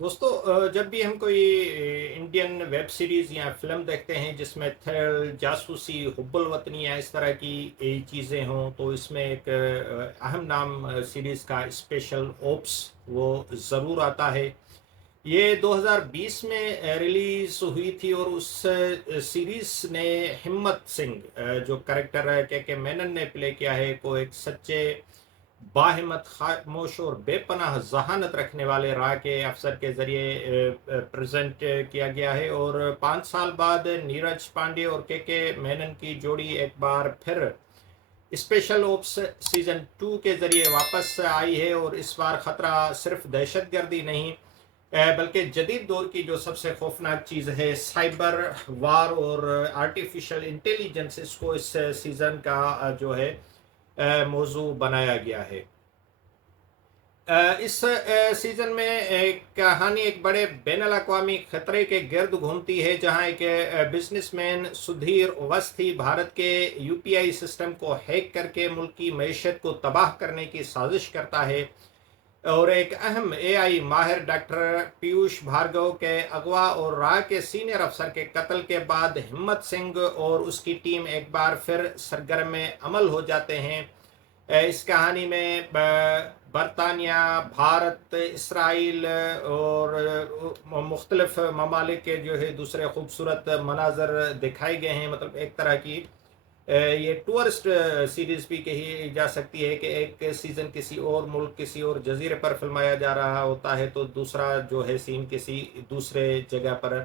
दोस्तों, जब भी हम कोई इंडियन वेब सीरीज़ या फिल्म देखते हैं जिसमें थ्रिल, जासूसी, हुब्बुल वतनी या इस तरह की चीज़ें हों, तो इसमें एक अहम नाम सीरीज़ का स्पेशल ओप्स वो ज़रूर आता है। ये 2020 में रिलीज़ हुई थी और उस सीरीज़ ने हिम्मत सिंह, जो कैरेक्टर के मेनन ने प्ले किया है, को एक सच्चे बाहिम्मत, खामोश और बेपनाह ज़हानत रखने वाले राह के अफसर के ज़रिए प्रेज़ेंट किया गया है। और 5 साल बाद नीरज पांडे और के मेनन की जोड़ी एक बार फिर स्पेशल ओप्स सीज़न 2 के ज़रिए वापस आई है। और इस बार ख़तरा सिर्फ दहशतगर्दी नहीं, बल्कि जदीद दौर की जो सबसे खौफनाक चीज़ है, साइबर वार और आर्टिफिशियल इंटेलिजेंस, इसको इस सीज़न का जो है मौजू बनाया गया है। इस सीजन में एक कहानी एक बड़े बैनुल-अक़वामी खतरे के गिर्द घूमती है, जहां एक बिजनेसमैन सुधीर अवस्थी भारत के यूपीआई सिस्टम को हैक करके मुल्क की मईशत को तबाह करने की साजिश करता है। और एक अहम एआई माहिर डॉक्टर पीयूष भार्गव के अगवा और राह के सीनियर अफसर के कत्ल के बाद हिम्मत सिंह और उसकी टीम एक बार फिर सरगर्म अमल हो जाते हैं। इस कहानी में बरतानिया, भारत, इसराइल और मुख्तलिफ ममालिक के जो है दूसरे खूबसूरत मनाजर दिखाए गए हैं। मतलब एक तरह की ये टूरिस्ट सीरीज भी कही जा सकती है कि एक सीज़न किसी और मुल्क, किसी और जजीरे पर फिल्माया जा रहा होता है, तो दूसरा जो है सीन किसी दूसरे जगह पर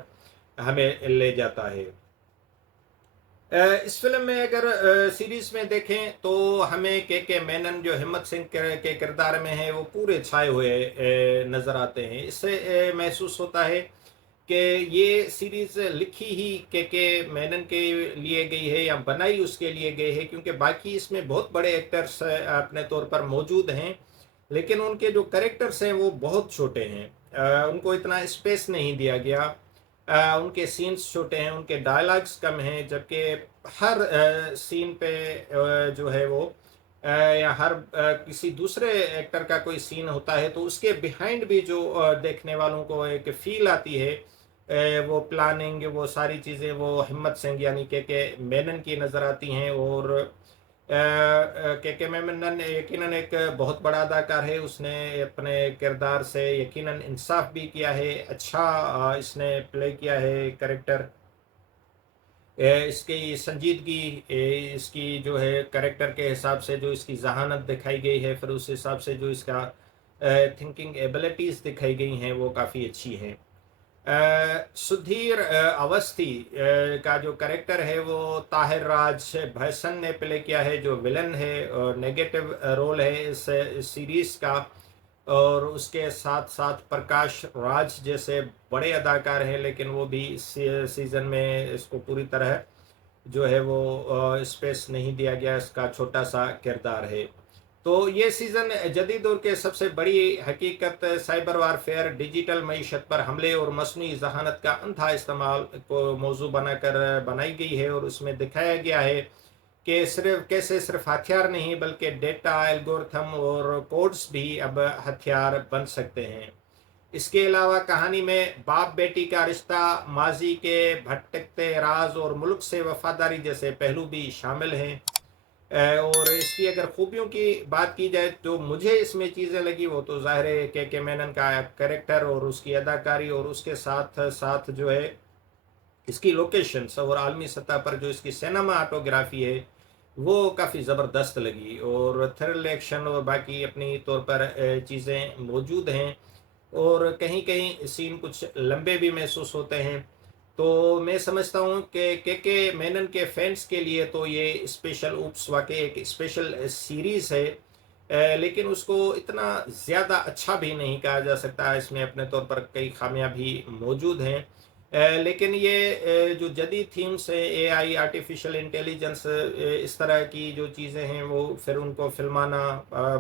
हमें ले जाता है। इस फिल्म में अगर सीरीज में देखें तो हमें के मेनन जो हिम्मत सिंह के किरदार में है, वो पूरे छाए हुए नजर आते हैं। इससे महसूस होता है कि ये सीरीज लिखी ही के मेनन के लिए गई है या बनाई उसके लिए गई है, क्योंकि बाकी इसमें बहुत बड़े एक्टर्स अपने तौर पर मौजूद हैं, लेकिन उनके जो कैरेक्टर्स हैं वो बहुत छोटे हैं। उनको इतना स्पेस नहीं दिया गया। उनके सीन्स छोटे हैं, उनके डायलॉग्स कम हैं, जबकि हर सीन पे जो है वो या हर किसी दूसरे एक्टर का कोई सीन होता है तो उसके बिहाइंड भी जो देखने वालों को एक फील आती है, वो प्लानिंग, वो सारी चीज़ें वो हिम्मत सिंह यानी के मेनन की नज़र आती हैं। और के मेनन यकीनन एक बहुत बड़ा अदाकार है, उसने अपने किरदार से यकीनन इंसाफ भी किया है, अच्छा इसने प्ले किया है कैरेक्टर। इसकी संजीदगी, इसकी जो है कैरेक्टर के हिसाब से जो इसकी जहानत दिखाई गई है, फिर उस हिसाब से जो इसका थिंकिंग एबिलिटीज़ दिखाई गई हैं, वो काफ़ी अच्छी हैं। सुधीर अवस्थी का जो कैरेक्टर है वो ताहिर राज भैसन ने प्ले किया है, जो विलन है और नेगेटिव रोल है इस सीरीज का। और उसके साथ साथ प्रकाश राज जैसे बड़े अदाकार हैं, लेकिन वो भी इस सीज़न में इसको पूरी तरह जो है वो स्पेस नहीं दिया गया, इसका छोटा सा किरदार है। तो ये सीज़न जदीद दौर के सबसे बड़ी हकीकत, साइबर वारफेयर, डिजिटल मईशत पर हमले और मसनूई जहानत का अंधा इस्तेमाल को मौजू बनाकर बनाई गई है। और उसमें दिखाया गया है कि सिर्फ कैसे सिर्फ हथियार नहीं, बल्कि डेटा, एल्गोरिथम और कोड्स भी अब हथियार बन सकते हैं। इसके अलावा कहानी में बाप बेटी का रिश्ता, माजी के भटकते राज और मुल्क से वफादारी जैसे पहलू भी शामिल हैं। और इसकी अगर खूबियों की बात की जाए तो मुझे इसमें चीज़ें लगी, वो तो ज़ाहिर है के मेनन का कैरेक्टर और उसकी अदाकारी, और उसके साथ साथ जो है इसकी लोकेशंस और आलमी सतह पर जो इसकी सिनेमाटोग्राफी है वो काफ़ी ज़बरदस्त लगी। और थ्रिल, एक्शन और बाकी अपनी तौर पर चीज़ें मौजूद हैं, और कहीं कहीं सीन कुछ लंबे भी महसूस होते हैं। तो मैं समझता हूँ कि के मेनन के फैंस के लिए तो ये स्पेशल उप्स वाकई एक स्पेशल सीरीज़ है। लेकिन उसको इतना ज़्यादा अच्छा भी नहीं कहा जा सकता, इसमें अपने तौर पर कई खामियां भी मौजूद हैं। लेकिन ये जो जदीद थीम्स है, एआई, आर्टिफिशियल इंटेलिजेंस, इस तरह की जो चीज़ें हैं वो फिर उनको फिल्माना,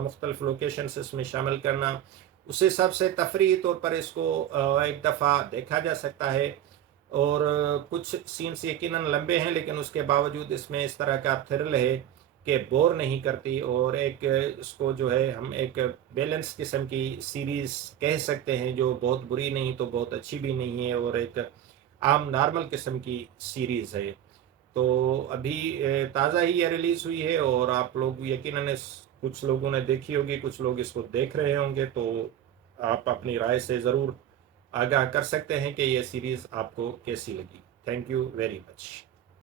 मुख्तलिफ लोकेशंस इसमें शामिल करना, उस हिसाब से तफरीही तौर पर इसको एक दफ़ा देखा जा सकता है। और कुछ सीन्स यकीनन लंबे हैं, लेकिन उसके बावजूद इसमें इस तरह का थ्रिल है کہ بور نہیں کرتی، اور ایک اس کو جو ہے ہم ایک بیلنس قسم کی سیریز کہہ سکتے ہیں، جو بہت بری نہیں تو بہت اچھی بھی نہیں ہے، اور ایک عام نارمل قسم کی سیریز ہے۔ تو ابھی تازہ ہی یہ ریلیز ہوئی ہے، اور آپ لوگ یقیناً کچھ لوگوں نے دیکھی ہوگی، کچھ لوگ اس کو دیکھ رہے ہوں گے، تو آپ اپنی رائے سے ضرور آگاہ کر سکتے ہیں کہ یہ سیریز آپ کو کیسی لگی۔ Thank you very much.